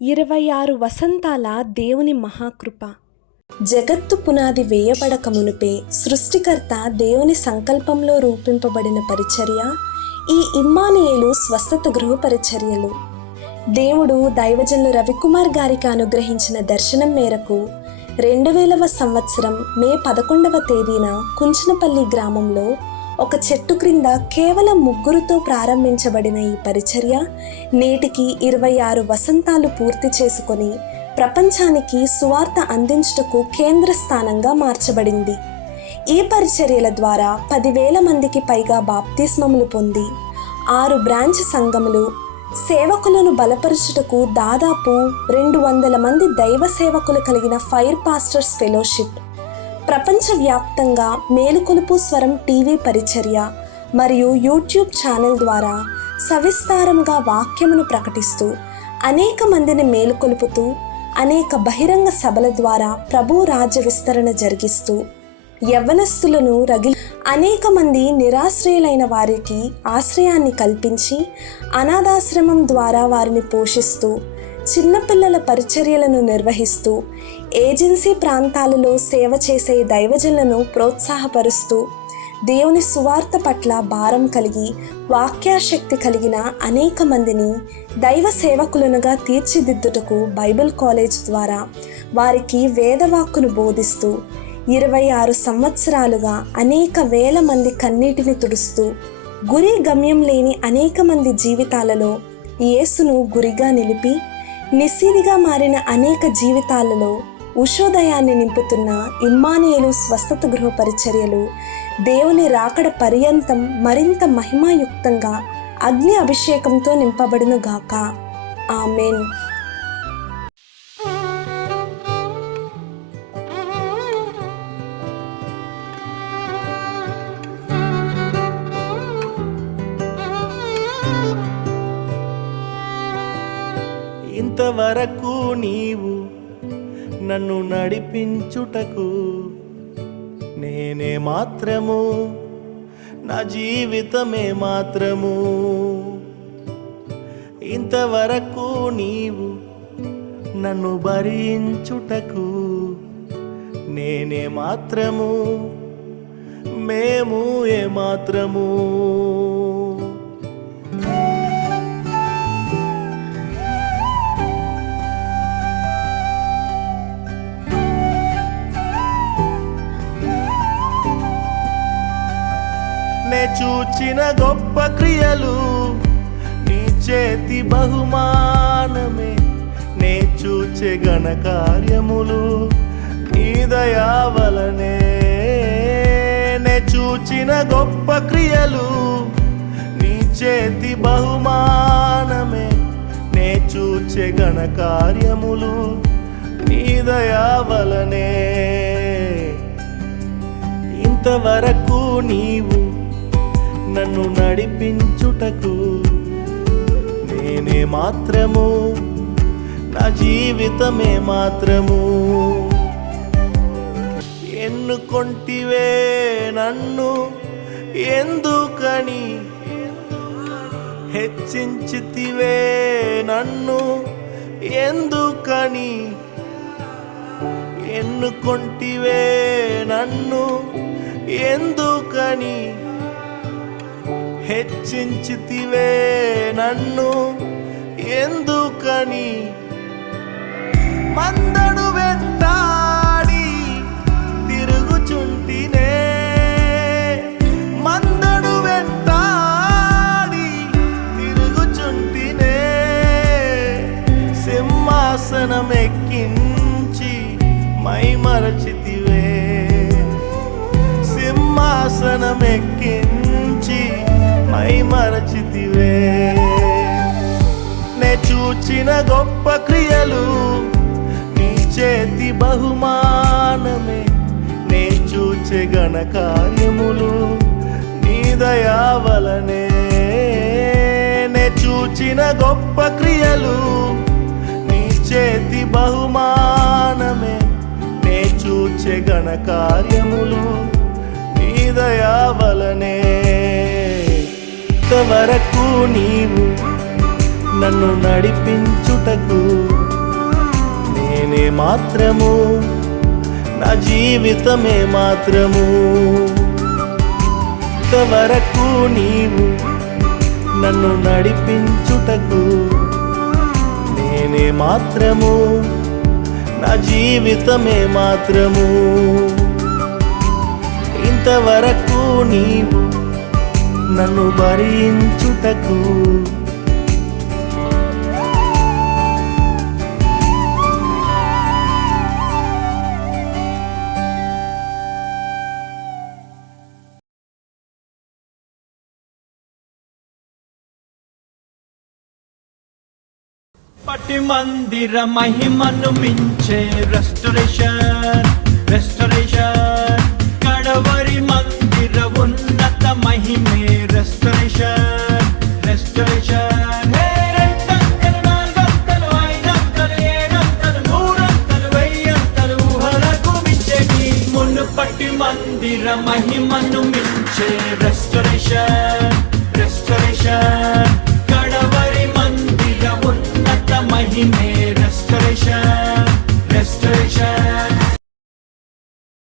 26 వసంతాల దేవుని మహాకృప. జగత్తు పునాది వేయబడక మునుపే సృష్టికర్త దేవుని సంకల్పంలో రూపింపబడిన పరిచర్య ఈ ఇమ్మానుయేలు స్వస్థత గృహ పరిచర్యలు. దేవుడు దైవజనులు రవికుమార్ గారికి అనుగ్రహించిన దర్శనం మేరకు 2000వ సంవత్సరం మే 11వ తేదీన కుంచనపల్లి గ్రామంలో ఒక చెట్టు క్రింద కేవలం 3తో ప్రారంభించబడిన ఈ పరిచర్య నేటికి 26 వసంతాలు పూర్తి చేసుకొని ప్రపంచానికి సువార్త అందించుటకు కేంద్ర స్థానంగా మార్చబడింది. ఈ పరిచర్యల ద్వారా 10,000 మందికి పైగా బాప్తిస్మములు పొంది 6 బ్రాంచ్ సంఘములు, సేవకులను బలపరచుటకు దాదాపు 200 మంది దైవ సేవకులు కలిగిన ఫైర్ పాస్టర్స్ ఫెలోషిప్, ప్రపంచవ్యాప్తంగా మేలుకొలుపు స్వరం టీవీ పరిచర్య మరియు యూట్యూబ్ ఛానల్ ద్వారా సవిస్తారంగా వాక్యమును ప్రకటిస్తూ అనేక మందిని మేలుకొలుపుతూ అనేక బహిరంగ సభల ద్వారా ప్రభు రాజ్య విస్తరణ జరిగిస్తూ యవ్వనస్తులను అనేక మంది నిరాశ్రయులైన వారికి ఆశ్రయాన్ని కల్పించి అనాథాశ్రమం ద్వారా వారిని పోషిస్తూ చిన్నపిల్లల పరిచర్యలను నిర్వహిస్తూ ఏజెన్సీ ప్రాంతాలలో సేవ చేసే దైవజనులను ప్రోత్సాహపరుస్తూ దేవుని సువార్త పట్ల భారం కలిగి వాక్యాశక్తి కలిగిన అనేక మందిని దైవ సేవకులనుగా తీర్చిదిద్దుటకు బైబిల్ కాలేజ్ ద్వారా వారికి వేదవాక్కును బోధిస్తూ 26 సంవత్సరాలుగా అనేక వేల మంది కన్నీటిని తుడుస్తూ గురి గమ్యం లేని అనేక మంది జీవితాలలో యేసును గురిగా నిలిపి నిస్సీదిగా మారిన అనేక జీవితాలలో ఉషోదయాన్ని నింపుతున్న ఇమ్మానుయేలు స్వస్థత గృహ పరిచర్యలు దేవుని రాకడ పర్యంతం మరింత మహిమాయుక్తంగా అగ్ని అభిషేకంతో నింపబడును గాక. ఆమెన్. ఇంతవరకు నీవు నన్ను నడిపించుటకు నేనే మాత్రము, నా జీవితమే మాత్రము. ఇంతవరకు నీవు నన్ను భరించుటకు నేనే మాత్రము, మేము ఏ మాత్రము. నే చూచిన గొప్ప క్రియలు నీ చేతి బహుమానమే, నే చూచే ఘన కార్యములు నీ దయా వలనే. నే చూచిన గొప్ప క్రియలు నీ చేతి బహుమానమే, నే చూచే ఘన కార్యములు నీ దయా వలనే. ఇంతవరకు నీవు నన్ను నడిపించుటకు నేనే మాత్రము, నా జీవితమే మాత్రము. ఎన్నుకొంటివే నన్ను ఎందుకని, హెచ్చించితివే నన్ను ఎందుకని. ఎన్నుకొంటివే నన్ను ఎందుకని, హెచ్చించితివే నన్ను ఎందుకని. మందడు వెంటాడి తిరుగుచుంటినే, మందడు వెంటాడి తిరుగుచుంటినే. సింహాసనం ఎక్కించి మైమరచితివే, సింహాసనం ఎక్కించి మైమరచితివే. నే చూచిన గొప్ప క్రియలు నీ చేతి బహుమానమే, నే చూచే ఘన కార్యములు నీ దయా వలనే. నే చూచిన గొప్ప క్రియలు నీ చేతి బహుమానమే, నే చూచే ఘన కార్యములు నీ దయా వలనే. ఇంతవరకు నీవు నన్ను నడిపించుటకు మాత్రము, నా జీవితమే మాత్రము. ఇంతవరకు నీవు నన్ను నడిపించుటకు నేనే మాత్రము, నా జీవితమే మాత్రము. ఇంతవరకు నీవు నన్ను భరించుటకు పట్టి మందిర మహిమను మించే రెస్టరేషన్, రెస్టరేషన్. కడవరి మందిర ఉన్నత మహిమే రెస్టరేషన్, రెస్టరేషన్. రెండంతలు, నాలుగంతలు, ఐదంతలు, ఏడంతలు, నూరంతలు, వెయ్యంతలు ఊహలకు మించేటి మునుపటి మందిర మహిమను మించే రెస్టరేషన్, రెస్టరేషన్. కడవరి మందిర ఉన్నత మహిమే రెస్టరేషన్.